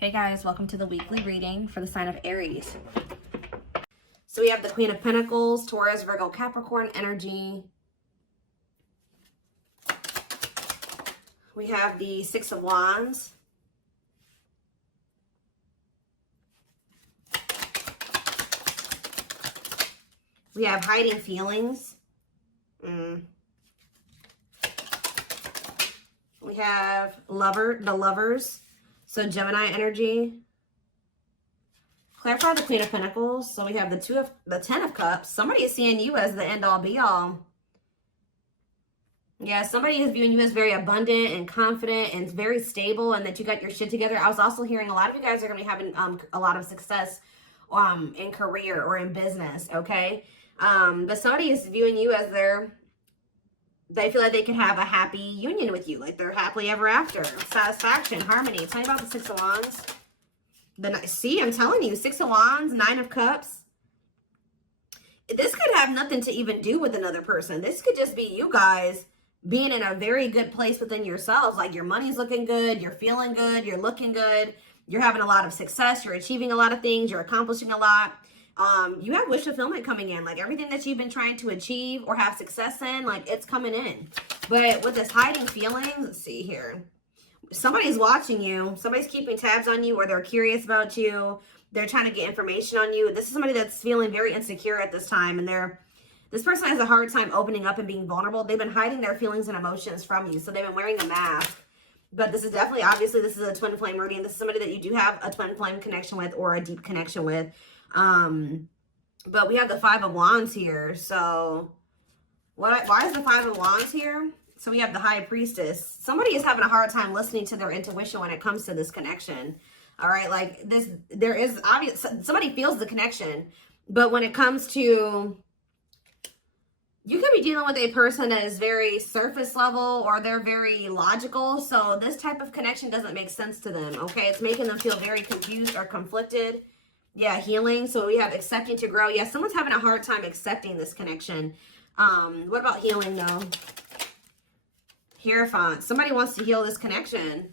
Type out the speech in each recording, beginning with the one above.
Hey guys, welcome to the weekly reading for the sign of Aries. So we have the Queen of Pentacles, Taurus, Virgo, Capricorn energy. We have the Six of Wands. We have hiding feelings. We have the lovers. So Gemini energy. Clarify the Queen of Pentacles. So we have the Ten of Cups. Somebody is seeing you as the end all be all. Yeah, somebody is viewing you as very abundant and confident and very stable, and that you got your shit together. I was also hearing a lot of you guys are going to be having a lot of success in career or in business, okay? But somebody is viewing you as they feel like they can have a happy union with you, like they're happily ever after. Satisfaction, harmony. Tell me about the Six of Wands. See, I'm telling you, Six of Wands, Nine of Cups. This could have nothing to even do with another person. This could just be you guys being in a very good place within yourselves. Like your money's looking good, you're feeling good, you're looking good, you're having a lot of success, you're achieving a lot of things, you're accomplishing a lot. You have wish fulfillment coming in, like everything that you've been trying to achieve or have success in, like it's coming in. But with this hiding feelings, let's see here. Somebody's watching you. Somebody's keeping tabs on you, or they're curious about you. They're trying to get information on you. This is somebody that's feeling very insecure at this time, and this person has a hard time opening up and being vulnerable. They've been hiding their feelings and emotions from you, so they've been wearing a mask. But this is definitely, obviously, this is a twin flame reading. This is somebody that you do have a twin flame connection with or a deep connection with. But we have the Five of Wands here. So why is the Five of Wands here? So we have the High Priestess. Somebody is having a hard time listening to their intuition when it comes to this connection. All right, like this, there is obvious, somebody feels the connection, but when it comes to, you could be dealing with a person that is very surface level, or they're very logical. So this type of connection doesn't make sense to them. Okay, it's making them feel very confused or conflicted. Yeah, healing. So we have accepting to grow. Yeah, someone's having a hard time accepting this connection. What about healing though? Hierophant. Somebody wants to heal this connection.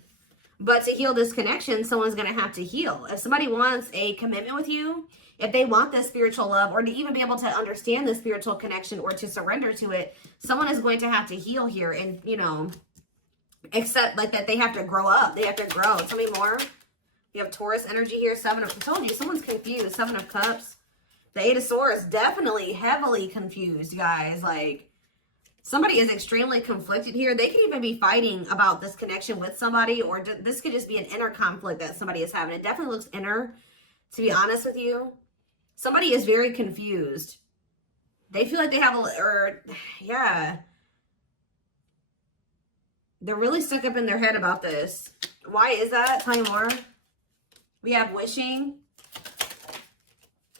But to heal this connection, someone's going to have to heal. If somebody wants a commitment with you, if they want this spiritual love, or to even be able to understand the spiritual connection or to surrender to it, someone is going to have to heal here and, you know, accept like that they have to grow up. They have to grow. Tell me more. You have Taurus energy here. I told you, someone's confused. Seven of Cups. The Eight of Swords, definitely heavily confused, guys. Like, somebody is extremely conflicted here. They could even be fighting about this connection with somebody, or this could just be an inner conflict that somebody is having. It definitely looks inner, to be honest with you. Somebody is very confused. They feel like they have yeah. They're really stuck up in their head about this. Why is that? Tell me more. We have wishing.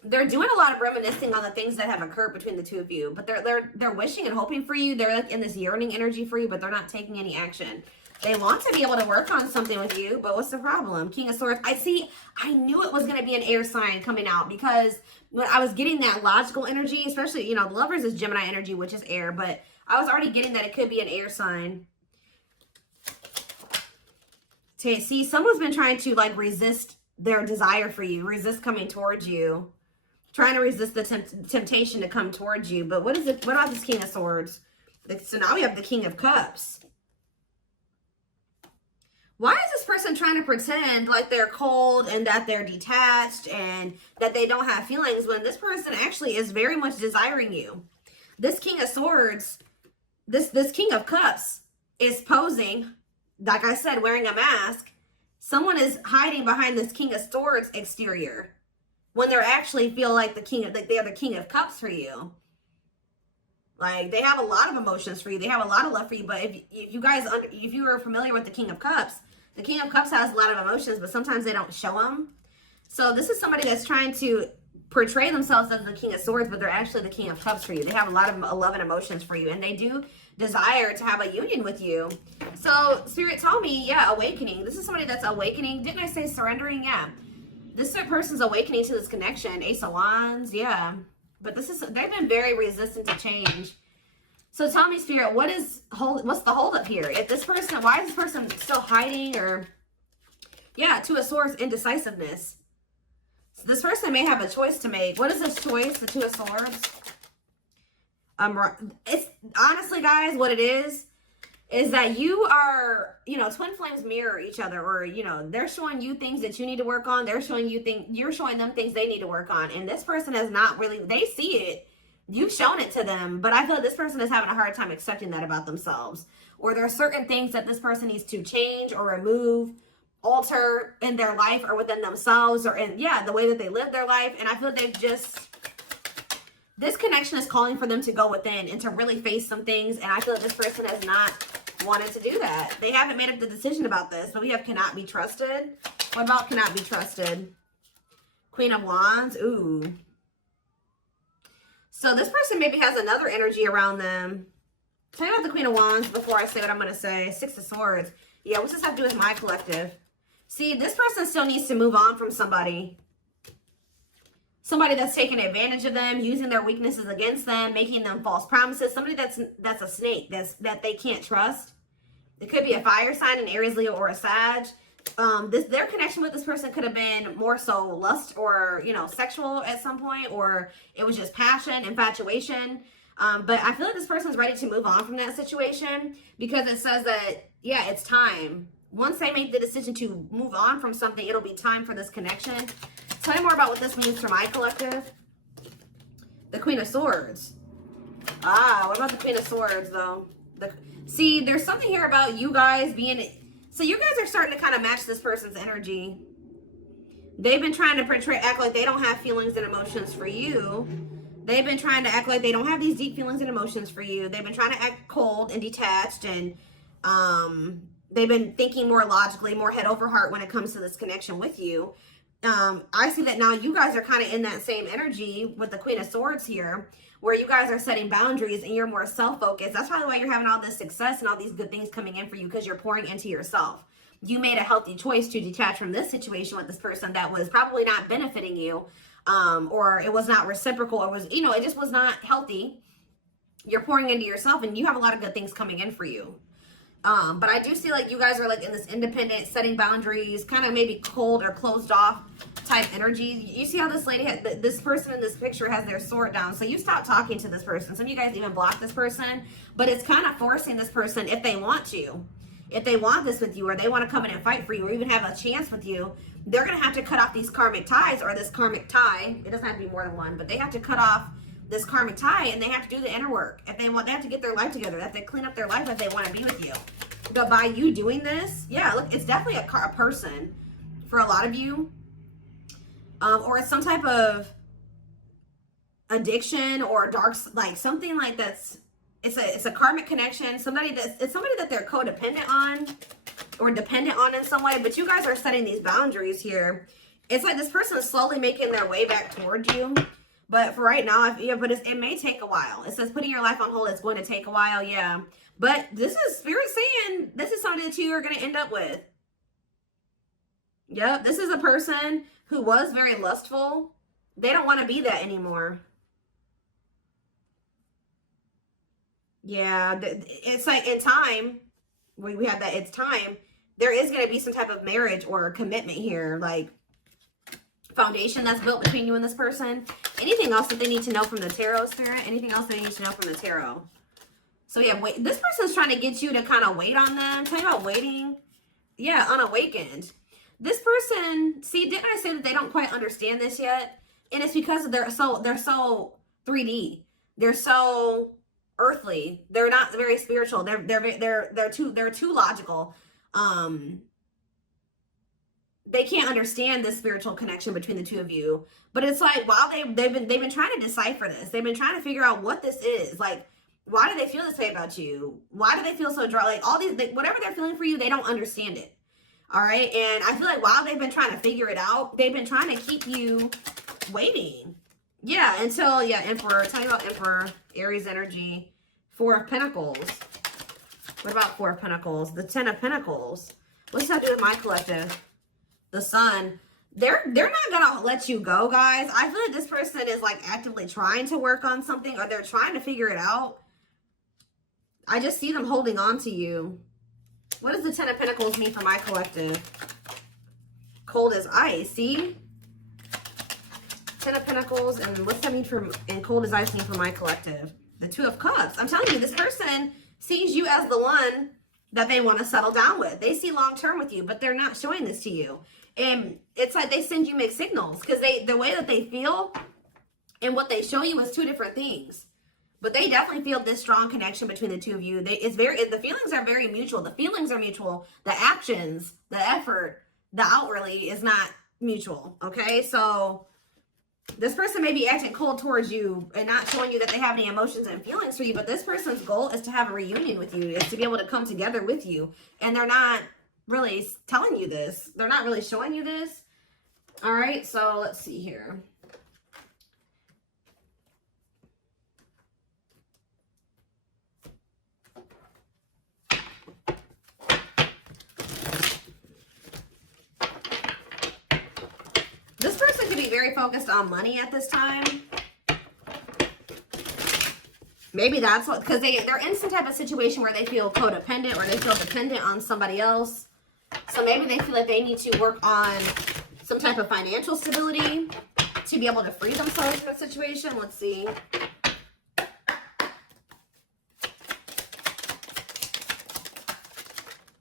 They're doing a lot of reminiscing on the things that have occurred between the two of you, but they're wishing and hoping for you. They're like in this yearning energy for you, but they're not taking any action. They want to be able to work on something with you, but what's the problem? King of Swords. I knew it was going to be an air sign coming out, because when I was getting that logical energy, especially, you know, the Lovers is Gemini energy, which is air, but I was already getting that it could be an air sign. See, someone's been trying to like resist their desire for you, resist coming towards you, trying to resist the temptation to come towards you. But what about this King of Swords? So now we have the King of Cups. Why is this person trying to pretend like they're cold and that they're detached and that they don't have feelings, when this person actually is very much desiring you? This King of Swords, this King of Cups is posing, like I said, wearing a mask. Someone is hiding behind this King of Swords exterior, when they're actually feel like they are the King of Cups for you. Like, they have a lot of emotions for you. They have a lot of love for you. But if you are familiar with the King of Cups has a lot of emotions, but sometimes they don't show them. So this is somebody that's trying to portray themselves as the King of Swords, but they're actually the King of Cups for you. They have a lot of love and emotions for you, and they do desire to have a union with you. So Spirit told me, yeah, awakening. This is somebody that's awakening. Didn't I say surrendering? Yeah. This person's awakening to this connection. Ace of Wands, yeah. But they've been very resistant to change. So tell me, Spirit, what's the holdup here? If this person, why is this person still hiding or Yeah, Two of Swords, indecisiveness. So this person may have a choice to make. What is this choice? The Two of Swords. It's honestly, guys, what it is that you are, you know, twin flames mirror each other, or, you know, they're showing you things that you need to work on. They're showing you things, you're showing them things they need to work on. And this person has not really, they see it. You've shown it to them, but I feel like this person is having a hard time accepting that about themselves. Or there are certain things that this person needs to change or remove, alter in their life or within themselves, or in, yeah, the way that they live their life. And I feel like they've just, this connection is calling for them to go within and to really face some things. And I feel like this person has not wanted to do that. They haven't made up the decision about this, but we have cannot be trusted. What about cannot be trusted? Queen of Wands. Ooh. So this person maybe has another energy around them. Tell me about the Queen of Wands before I say what I'm going to say. Six of Swords. Yeah, what's this have to do with my collective? See, this person still needs to move on from somebody. Somebody that's taking advantage of them, using their weaknesses against them, making them false promises. Somebody that's a snake, that they can't trust. It could be a fire sign, an Aries, Leo, or a Sag. Their connection with this person could have been more so lust or, you know, sexual at some point, or it was just passion, infatuation. But I feel like this person's ready to move on from that situation, because it says that, yeah, it's time. Once they make the decision to move on from something, it'll be time for this connection. Tell me more about what this means for my collective. The Queen of Swords. Ah, what about the Queen of Swords, though? See, there's something here about you guys being... So you guys are starting to kind of match this person's energy. They've been trying to act like they don't have feelings and emotions for you. They've been trying to act like they don't have these deep feelings and emotions for you. They've been trying to act cold and detached, and they've been thinking more logically, more head over heart when it comes to this connection with you. I see that now you guys are kind of in that same energy with the Queen of Swords here, where you guys are setting boundaries and you're more self-focused. That's probably why you're having all this success and all these good things coming in for you, because you're pouring into yourself. You made a healthy choice to detach from this situation with this person that was probably not benefiting you, or it was not reciprocal, or was, you know, it just was not healthy. You're pouring into yourself and you have a lot of good things coming in for you. But I do see like you guys are like in this independent, setting boundaries, kind of maybe cold or closed off type energy. You see how this lady, this person in this picture has their sword down. So you stop talking to this person. Some of you guys even block this person, but it's kind of forcing this person, if they want to, if they want this with you, or they want to come in and fight for you, or even have a chance with you, they're going to have to cut off these karmic ties, or this karmic tie. It doesn't have to be more than one, but they have to cut off this karmic tie, and they have to do the inner work. If they want, they have to get their life together. They have to clean up their life if they want to be with you. But by you doing this, yeah, look, it's definitely a person for a lot of you, or it's some type of addiction or dark, like something like that's. It's a karmic connection. It's somebody that they're codependent on or dependent on in some way. But you guys are setting these boundaries here. It's like this person is slowly making their way back towards you. But for right now, it may take a while. It says putting your life on hold. It's going to take a while, yeah. But this is Spirit saying this is something that you are going to end up with. Yep, this is a person who was very lustful. They don't want to be that anymore. Yeah, it's like in time, we have that, it's time. There is going to be some type of marriage or commitment here, like foundation that's built between you and this person. Anything else that they need to know from the tarot, Spirit? Anything else they need to know from the tarot? So yeah, wait, this person's trying to get you to kind of wait on them. Tell you about waiting. Yeah, unawakened. This person, see, didn't I say that they don't quite understand this yet? And it's because they're so 3D. They're so earthly. They're not very spiritual. They're too logical. They can't understand this spiritual connection between the two of you. But it's like, while they've been trying to decipher this. They've been trying to figure out what this is. Like, why do they feel this way about you? Why do they feel so dry? Like, all these, whatever they're feeling for you, they don't understand it. All right. And I feel like while they've been trying to figure it out, they've been trying to keep you waiting. Yeah. Until, yeah, Emperor. Tell me about Emperor. Aries energy. Four of Pentacles. What about Four of Pentacles? The Ten of Pentacles. What's that do with my collective? The Sun. They're not gonna let you go, guys. I feel like this person is like actively trying to work on something, or they're trying to figure it out. I just see them holding on to you. What does the Ten of Pentacles mean for my collective? cold as ice. See? Ten of Pentacles. And what's that mean for, and cold as ice mean for my collective? The Two of Cups. I'm telling you, this person sees you as the one that they want to settle down with. They see long term with you, but they're not showing this to you. And it's like they send you mixed signals because the way that they feel and what they show you is two different things. But they definitely feel this strong connection between the two of you. The feelings are very mutual. The feelings are mutual. The actions, the effort, the outwardly is not mutual. Okay, so this person may be acting cold towards you and not showing you that they have any emotions and feelings for you, but this person's goal is to have a reunion with you, is to be able to come together with you. And they're not really telling you this. They're not really showing you this. All right, so let's see here. This person could be very focused on money at this time. Maybe that's what, because they're in some type of situation where they feel codependent or they feel dependent on somebody else. So maybe they feel like they need to work on some type of financial stability to be able to free themselves from a situation. Let's see.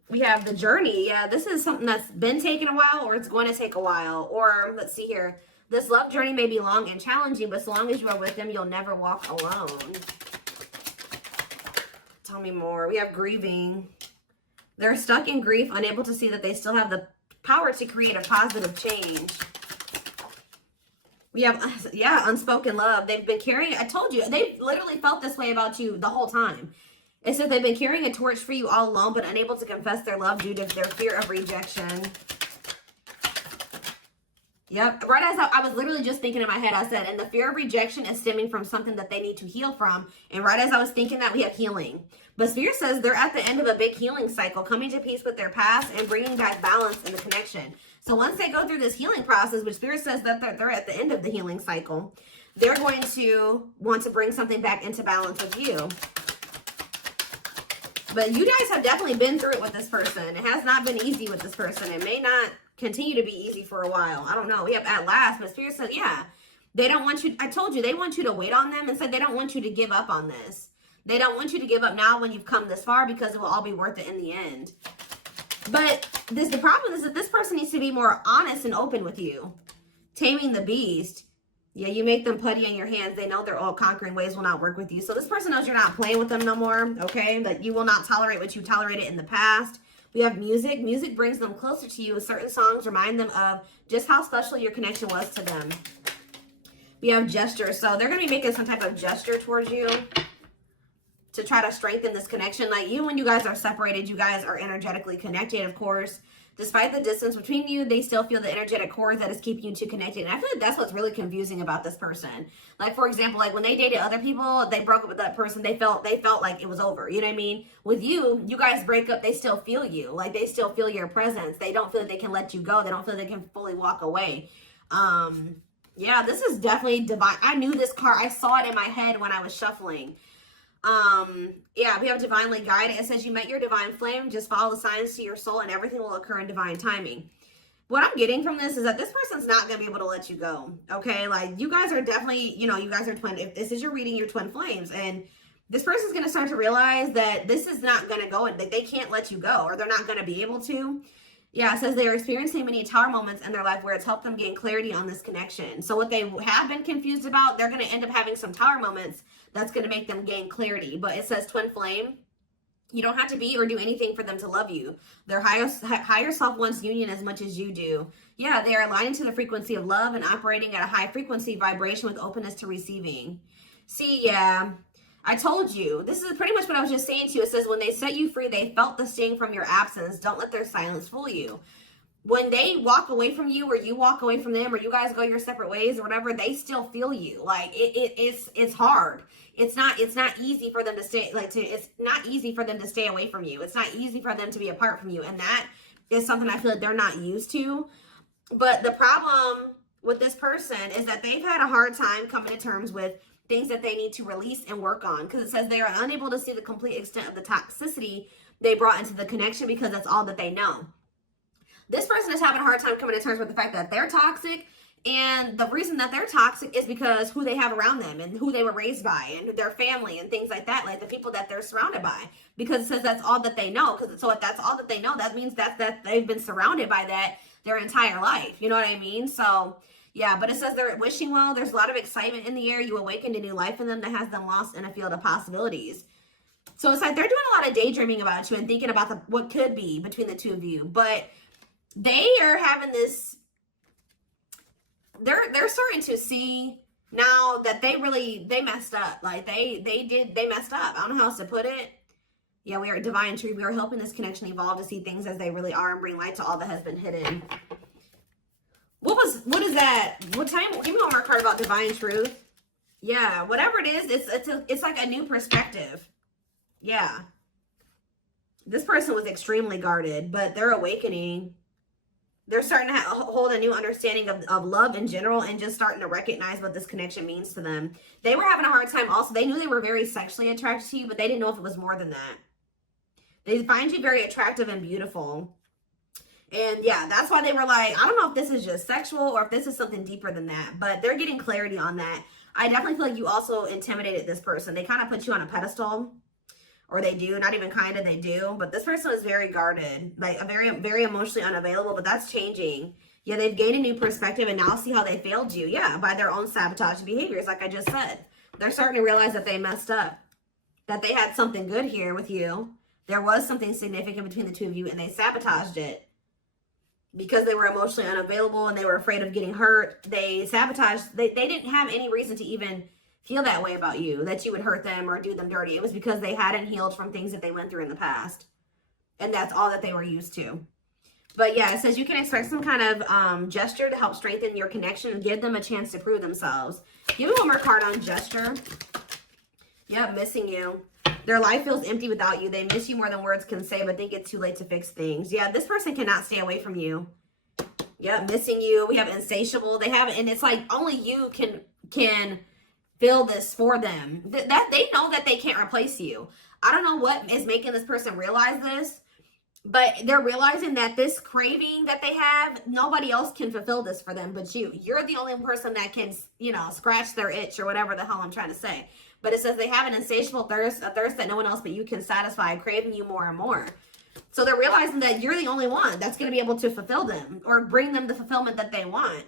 We have the Journey. Yeah, this is something that's been taking a while, or it's going to take a while. Or let's see here. This love journey may be long and challenging, but so long as you are with them, you'll never walk alone. Tell me more. We have Grieving. They're stuck in grief, unable to see that they still have the power to create a positive change. We have, yeah, Unspoken Love. They've been carrying, I told you, they've literally felt this way about you the whole time. It says they've been carrying a torch for you all alone, but unable to confess their love due to their fear of rejection. Yep. Right as I was literally just thinking in my head, I said, and the fear of rejection is stemming from something that they need to heal from. And right as I was thinking that, we have healing. But Spirit says they're at the end of a big healing cycle, coming to peace with their past and bringing back balance in the connection. So once they go through this healing process, which Spirit says that they're at the end of the healing cycle, they're going to want to bring something back into balance with you. But you guys have definitely been through it with this person. It has not been easy with this person. It may not continue to be easy for a while. I don't know. We have At Last, but Spirit said, yeah, they don't want you. I told you, they want you to wait on them and said they don't want you to give up on this. They don't want you to give up now when you've come this far because it will all be worth it in the end. But the problem is that this person needs to be more honest and open with you. Taming the Beast. Yeah, you make them putty in your hands. They know their all-conquering ways will not work with you. So this person knows you're not playing with them no more, okay? That you will not tolerate what you tolerated in the past. We have music. Music brings them closer to you. Certain songs remind them of just how special your connection was to them. We have gestures. So they're going to be making some type of gesture towards you to try to strengthen this connection. Like you, when you guys are separated, you guys are energetically connected, of course. Despite the distance between you, they still feel the energetic cord that is keeping you two connected. And I feel like that's what's really confusing about this person. Like, for example, like when they dated other people, they broke up with that person, they felt like it was over. You know what I mean? With you, you guys break up, they still feel you. Like, they still feel your presence. They don't feel like they can let you go. They don't feel like they can fully walk away. Yeah, this is definitely divine. I knew this card. I saw it in my head when I was shuffling. Yeah, we have divinely guided. It says you met your divine flame. Just follow the signs to your soul and everything will occur in divine timing. What I'm getting from this is that this person's not going to be able to let you go. Okay. Like you guys are definitely, you know, you guys are twin. If this is your reading, you're twin flames, and this person's going to start to realize that this is not going to go and that they can't let you go, or they're not going to be able to. Yeah, it says they are experiencing many tower moments in their life where it's helped them gain clarity on this connection. So what they have been confused about, they're going to end up having some tower moments that's going to make them gain clarity. But it says twin flame. You don't have to be or do anything for them to love you. Their higher self wants union as much as you do. Yeah, they are aligning to the frequency of love and operating at a high frequency vibration with openness to receiving. See, yeah, I told you. This is pretty much what I was just saying to you. It says when they set you free, they felt the sting from your absence. Don't let their silence fool you. When they walk away from you, or you walk away from them, or you guys go your separate ways or whatever, they still feel you. Like it's hard. It's not easy for them to stay, it's not easy for them to stay away from you. It's not easy for them to be apart from you. And that is something I feel like they're not used to. But the problem with this person is that they've had a hard time coming to terms with things that they need to release and work on. Because it says they are unable to see the complete extent of the toxicity they brought into the connection because that's all that they know. This person is having a hard time coming to terms with the fact that they're toxic. And the reason that they're toxic is because who they have around them and who they were raised by and their family and things like that, like the people that they're surrounded by. Because it says that's all that they know. So if that's all that they know, that means that they've been surrounded by that their entire life. You know what I mean? So yeah, but it says they're wishing well. There's a lot of excitement in the air. You awakened a new life in them that has them lost in a field of possibilities. So it's like they're doing a lot of daydreaming about you and thinking about what could be between the two of you. But they are having this, they're starting to see now that they messed up. Like they messed up. I don't know how else to put it. Yeah, we are divine truth. We are helping this connection evolve to see things as they really are and bring light to all that has been hidden. What is that? What time? Give me one more card about divine truth. Yeah, whatever it is, it's like a new perspective. Yeah. This person was extremely guarded, but they're awakening. They're starting to hold a new understanding of love in general and just starting to recognize what this connection means to them. They were having a hard time also. They knew they were very sexually attracted to you, but they didn't know if it was more than that. They find you very attractive and beautiful. And yeah, that's why they were like, I don't know if this is just sexual or if this is something deeper than that, but they're getting clarity on that. I definitely feel like you also intimidated this person. They kind of put you on a pedestal, or they do, not even kind of, they do. But this person is very guarded, like a very emotionally unavailable, but that's changing. Yeah, they've gained a new perspective and now see how they failed you. Yeah, by their own sabotage behaviors, like I just said. They're starting to realize that they messed up, that they had something good here with you. There was something significant between the two of you and they sabotaged it. Because they were emotionally unavailable and they were afraid of getting hurt, they sabotaged. They didn't have any reason to even feel that way about you, that you would hurt them or do them dirty. It was because they hadn't healed from things that they went through in the past. And that's all that they were used to. But yeah, it says you can expect some kind of gesture to help strengthen your connection and give them a chance to prove themselves. Give me one more card on gesture. Yep, missing you. Their life feels empty without you. They miss you more than words can say, but think it's too late to fix things. Yeah, this person cannot stay away from you. Yep, missing you. We have insatiable. They have, and it's like only you can feel this for them. That they know that they can't replace you. I don't know what is making this person realize this, but they're realizing that this craving that they have, nobody else can fulfill this for them but you. You're the only person that can, you know, scratch their itch or whatever the hell I'm trying to say. But it says they have an insatiable thirst, a thirst that no one else but you can satisfy, craving you more and more. So they're realizing that you're the only one that's going to be able to fulfill them or bring them the fulfillment that they want.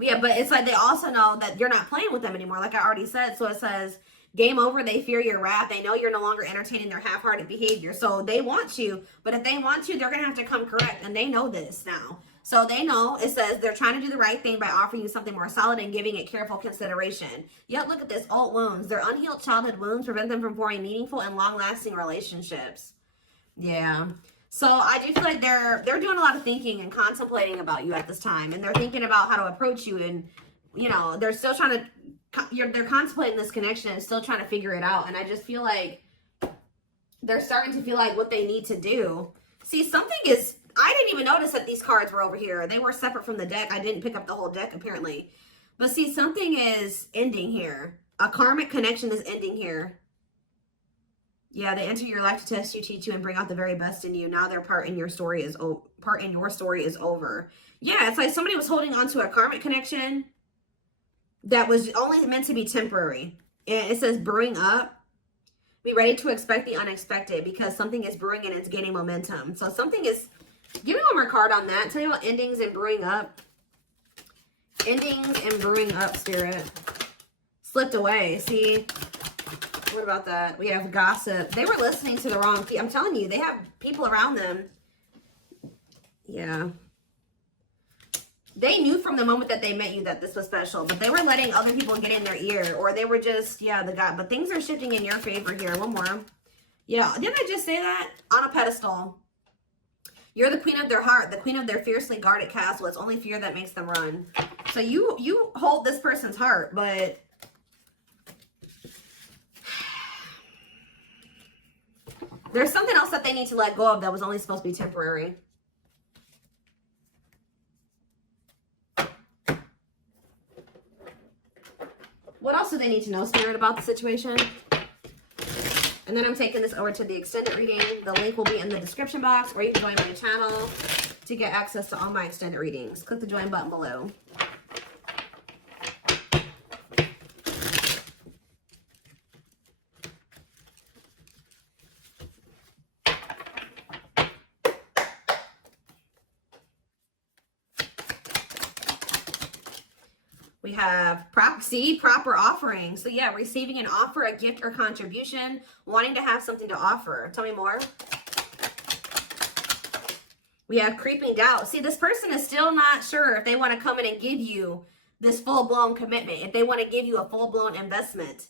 Yeah, but it's like they also know that you're not playing with them anymore, like I already said. So it says, game over, they fear your wrath. They know you're no longer entertaining their half-hearted behavior. So they want you, but if they want you, they're going to have to come correct. And they know this now. So they know, it says they're trying to do the right thing by offering you something more solid and giving it careful consideration. Yet look at this, old wounds. Their unhealed childhood wounds prevent them from forming meaningful and long-lasting relationships. Yeah. So I do feel like they're doing a lot of thinking and contemplating about you at this time. And they're thinking about how to approach you. And, you know, they're still trying to, they're contemplating this connection and still trying to figure it out. And I just feel like they're starting to feel like what they need to do. See, something is, I didn't even notice that these cards were over here. They were separate from the deck. I didn't pick up the whole deck, apparently. But see, something is ending here. A karmic connection is ending here. Yeah, they enter your life to test you, teach you, and bring out the very best in you. Now their part in your story is over. Yeah, it's like somebody was holding on to a karmic connection that was only meant to be temporary. And it says brewing up. Be ready to expect the unexpected because something is brewing and it's gaining momentum. So something is... Give me one more card on that. Tell you about endings and brewing up. Endings and brewing up, Spirit. Slipped away. See? What about that? We have gossip. They were listening to the wrong people. I'm telling you, they have people around them. Yeah. They knew from the moment that they met you that this was special, but they were letting other people get in their ear, or they were just, yeah, the guy. But things are shifting in your favor here. One more. Yeah, didn't I just say that? On a pedestal. You're the queen of their heart, the queen of their fiercely guarded castle. It's only fear that makes them run. So you hold this person's heart, but there's something else that they need to let go of that was only supposed to be temporary. What else do they need to know, Spirit, about the situation? And then I'm taking this over to the extended reading. The link will be in the description box, or you can join my channel to get access to all my extended readings. Click the join button below. We have proper offering. So yeah, receiving an offer, a gift, or contribution, wanting to have something to offer. Tell me more. We have creeping doubt. See, this person is still not sure if they want to come in and give you this full-blown commitment, if they want to give you a full-blown investment,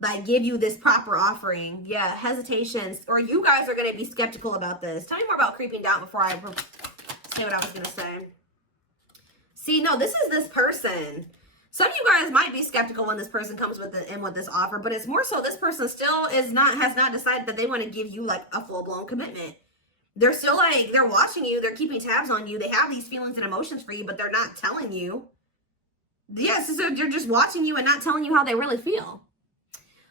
like give you this proper offering. Yeah, hesitations, or you guys are going to be skeptical about this. Tell me more about creeping doubt before I say what I was going to say. See, no, this is this person. Some of you guys might be skeptical when this person comes with this offer, but it's more so this person still has not decided that they want to give you like a full-blown commitment. They're still like, they're watching you, they're keeping tabs on you, they have these feelings and emotions for you, but they're not telling you. Yes, so they're just watching you and not telling you how they really feel.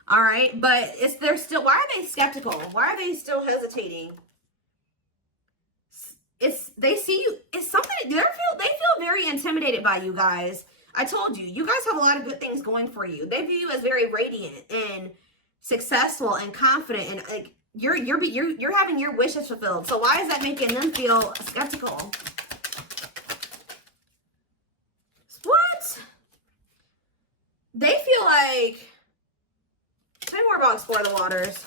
All right, but they're still, why are they skeptical? Why are they still hesitating? They see you, it's something, they feel very intimidated by you guys. I told you, you guys have a lot of good things going for you. They view you as very radiant and successful and confident, and like you're having your wishes fulfilled. So why is that making them feel skeptical? What? They feel like, tell me more about Explore the Waters.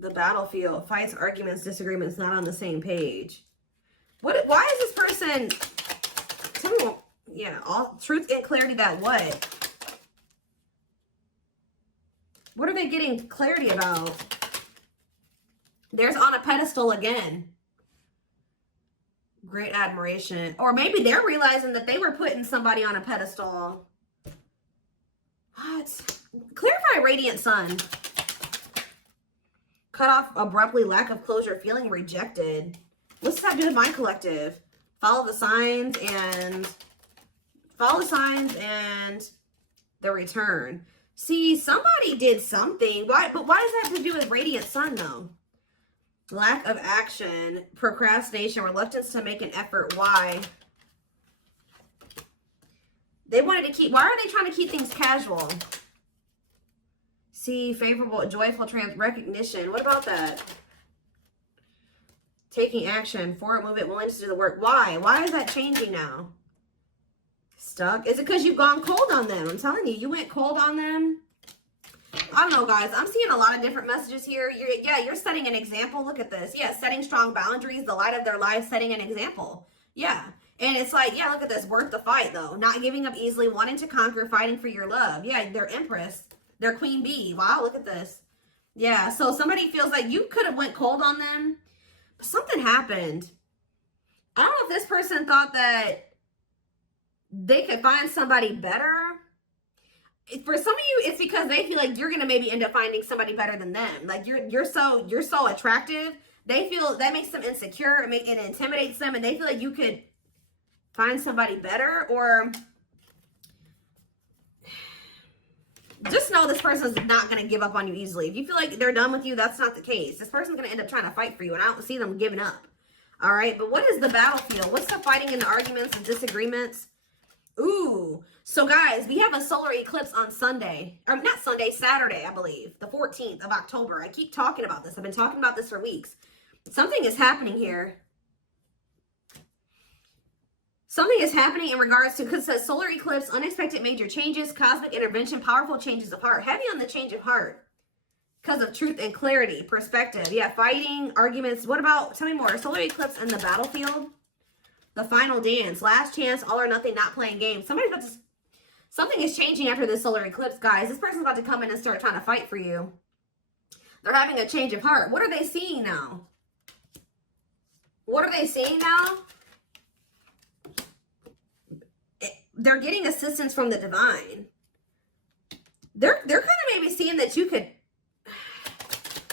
The battlefield, fights, arguments, disagreements, not on the same page. Why is this person, tell me more, yeah, all truth and clarity that what? What are they getting clarity about? There's on a pedestal again. Great admiration. Or maybe they're realizing that they were putting somebody on a pedestal. What? Clarify radiant sun. Cut off abruptly, lack of closure, feeling rejected. What's that do with my collective? Follow the signs and the return. See, somebody did something. Why? But why does that have to do with radiant sun though? Lack of action, procrastination, reluctance to make an effort. Why? They wanted to keep, why are they trying to keep things casual? See, favorable, joyful, recognition. What about that? Taking action, forward movement, willingness to do the work. Why? Why is that changing now? Stuck? Is it because you've gone cold on them? I'm telling you, you went cold on them. I don't know, guys. I'm seeing a lot of different messages here. You're setting an example. Look at this. Yeah, setting strong boundaries, the light of their life, setting an example. Yeah. And it's like, yeah, look at this. Worth the fight, though. Not giving up easily, wanting to conquer, fighting for your love. Yeah, they're Empress. They're Queen Bee. Wow, look at this. Yeah, so somebody feels like you could have went cold on them, but something happened. I don't know if this person thought that they could find somebody better. For some of you, it's because they feel like you're gonna maybe end up finding somebody better than them. Like you're so attractive. They feel that makes them insecure. It intimidates them, and they feel like you could find somebody better. Or just know this person's not gonna give up on you easily. If you feel like they're done with you, that's not the case. This person's gonna end up trying to fight for you, and I don't see them giving up. All right, but what is the battlefield? What's the fighting and the arguments and disagreements? Ooh, so guys, we have a solar eclipse on Sunday, or not Sunday, Saturday, I believe, the 14th of October. I keep talking about this. I've been talking about this for weeks. Something is happening here. Something is happening in regards to, because it says solar eclipse, unexpected major changes, cosmic intervention, powerful changes of heart. Heavy on the change of heart because of truth and clarity, perspective. Yeah, fighting, arguments. What about, tell me more, solar eclipse and the battlefield? The final dance, last chance, all or nothing, not playing games. Something is changing after this solar eclipse, guys. This person's about to come in and start trying to fight for you. They're having a change of heart. What are they seeing now? What are they seeing now? They're getting assistance from the divine. They're kind of maybe seeing that you could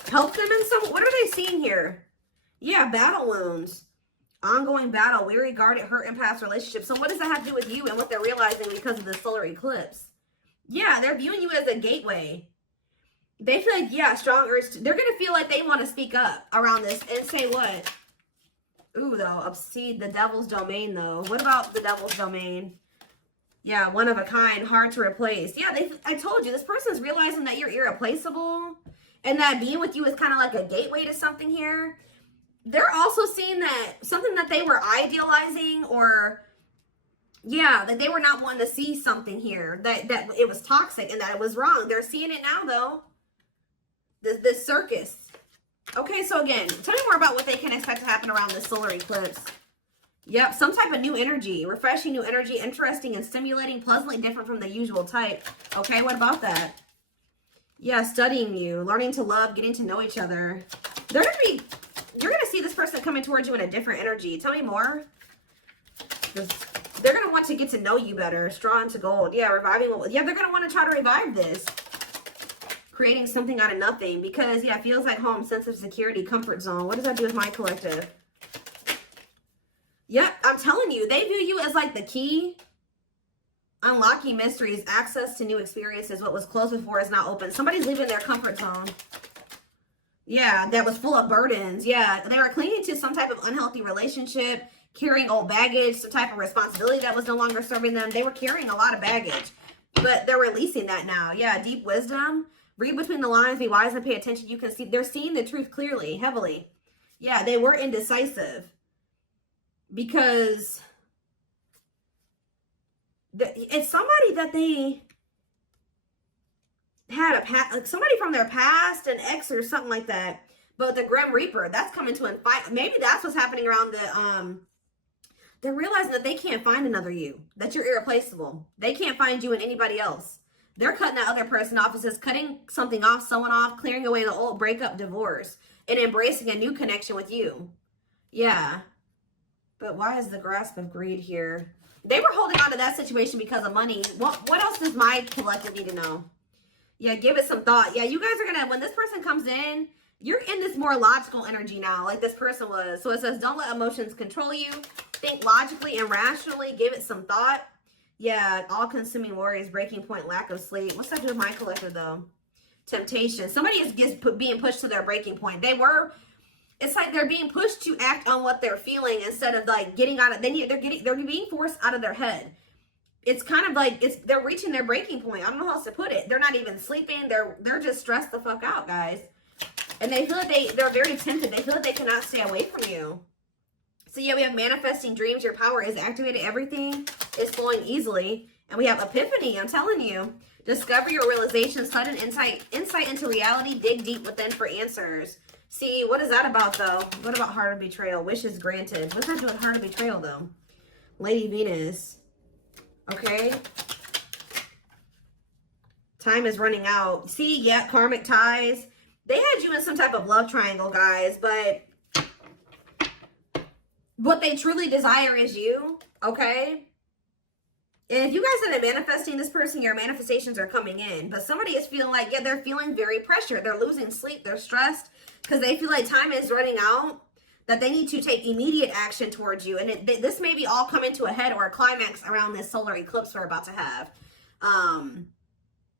help them in some. What are they seeing here? Yeah, battle wounds. Ongoing battle, weary, guarded, hurt, and past relationships. So what does that have to do with you and what they're realizing because of the solar eclipse? Yeah, they're viewing you as a gateway. They feel like, yeah, strong urge. They're going to feel like they want to speak up around this and say what? Ooh, though, see, the devil's domain, though. What about the devil's domain? Yeah, one of a kind, hard to replace. Yeah, I told you, this person's realizing that you're irreplaceable and that being with you is kind of like a gateway to something here. They're also seeing that something that they were idealizing, or yeah, that they were not wanting to see something here, that it was toxic and that it was wrong. They're seeing it now, though. This circus. Okay, so again, tell me more about what they can expect to happen around this solar eclipse. Yep, some type of new energy, refreshing new energy, interesting and stimulating, pleasantly different from the usual type. Okay, what about that? Yeah, studying you, learning to love, getting to know each other. You're gonna see this person coming towards you in a different energy. Tell me more. They're gonna want to get to know you better. Straw into gold. Yeah, reviving. Yeah, they're gonna want to try to revive this. Creating something out of nothing, because yeah, it feels like home, sense of security, comfort zone. What does that do with my collective? Yep, I'm telling you, they view you as like the key. Unlocking mysteries, access to new experiences. What was closed before is now open. Somebody's leaving their comfort zone. Yeah, that was full of burdens. Yeah, they were clinging to some type of unhealthy relationship, carrying old baggage, some type of responsibility that was no longer serving them. They were carrying a lot of baggage, but they're releasing that now. Yeah, deep wisdom. Read between the lines, be wise and pay attention. You can see they're seeing the truth clearly, heavily. Yeah, they were indecisive because it's somebody that they had like somebody from their past, an ex or something like that. But the Grim Reaper, that's coming to fight. Maybe that's what's happening around the they're realizing that they can't find another you, that you're irreplaceable. They can't find you in anybody else. They're cutting that other person off. It says cutting something off, someone off, clearing away the old breakup, divorce, and embracing a new connection with you. Yeah. But why is the grasp of greed here? They were holding on to that situation because of money. What else does my collective need to know? Yeah, give it some thought. Yeah, you guys are going to, when this person comes in, you're in this more logical energy now, like this person was. So it says, don't let emotions control you. Think logically and rationally. Give it some thought. Yeah, all-consuming worries, breaking point, lack of sleep. What's that do with my collective, though? Temptation. Somebody is being pushed to their breaking point. It's like they're being pushed to act on what they're feeling instead of like getting out of. They're being forced out of their head. It's kind of like they're reaching their breaking point. I don't know how else to put it. They're not even sleeping. They're just stressed the fuck out, guys. And they feel like they're very tempted. They feel like they cannot stay away from you. So yeah, we have manifesting dreams. Your power is activated. Everything is flowing easily. And we have epiphany. I'm telling you. Discover your realization. Sudden insight into reality. Dig deep within for answers. See, what is that about, though? What about heart of betrayal? Wishes granted. What's that do with heart of betrayal, though? Lady Venus. Okay. Time is running out. See, yeah, karmic ties. They had you in some type of love triangle, guys, but what they truly desire is you, okay? And if you guys have been manifesting this person, your manifestations are coming in. But somebody is feeling like, yeah, they're feeling very pressured. They're losing sleep. They're stressed because they feel like time is running out, that they need to take immediate action towards you. And this may be all coming to a head or a climax around this solar eclipse we're about to have.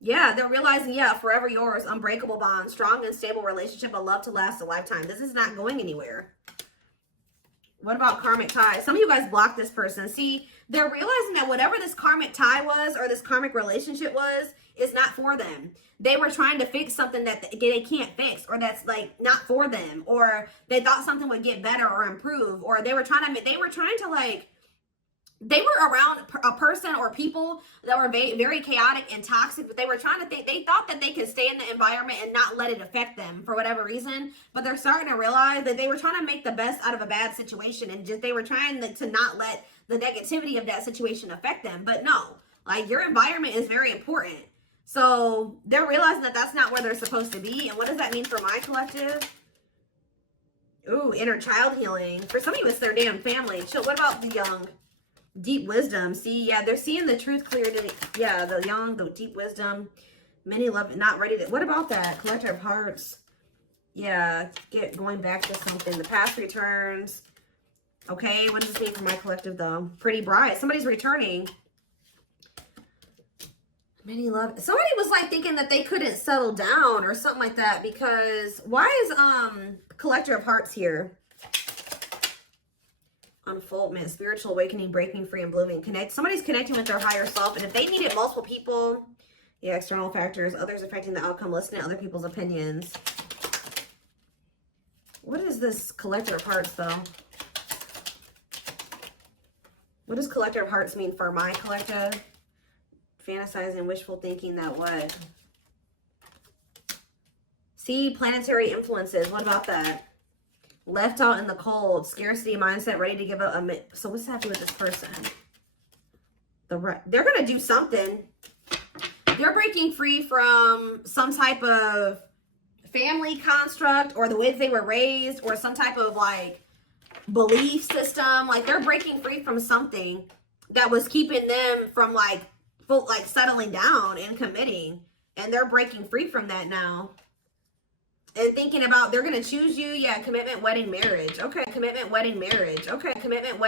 Yeah, they're realizing, yeah, forever yours, unbreakable bond, strong and stable relationship, a love to last a lifetime. This is not going anywhere. What about karmic ties? Some of you guys blocked this person. See, they're realizing that whatever this karmic tie was or this karmic relationship was is not for them. They were trying to fix something that they can't fix, or that's like not for them, or they thought something would get better or improve, or they were trying to like, they were around a person or people that were very chaotic and toxic, but they were trying to think, they thought that they could stay in the environment and not let it affect them for whatever reason. But they're starting to realize that they were trying to make the best out of a bad situation, and just they were trying to not let the negativity of that situation affect them. But no, like, your environment is very important. So they're realizing that that's not where they're supposed to be. And what does that mean for my collective? Ooh, inner child healing. For some of you, it's their damn family. What about the young? Deep wisdom. See, yeah, they're seeing the truth clearly. Yeah, the young, the deep wisdom. Many love, not ready to. What about that? Collector of hearts. Yeah, going back to something. The past returns. Okay, what does this mean for my collective, though? Pretty bright. Somebody's returning. Many love. Somebody was like thinking that they couldn't settle down or something like that, because why is Collector of Hearts here? Unfoldment, spiritual awakening, breaking free and blooming. Somebody's connecting with their higher self, and if they needed multiple people, yeah, external factors, others affecting the outcome, listening to other people's opinions. What is this Collector of Hearts, though? What does Collector of Hearts mean for my collective? Fantasizing, wishful thinking, that what? See, planetary influences. What about that? Left out in the cold, scarcity mindset, ready to give up. So what's happening with this person? They're going to do something. They're breaking free from some type of family construct, or the way that they were raised, or some type of like belief system. Like they're breaking free from something that was keeping them from like settling down and committing. And they're breaking free from that now. And thinking about, they're going to choose you. Yeah, commitment, wedding, marriage. Okay, commitment, wedding, marriage. Okay, commitment, wedding.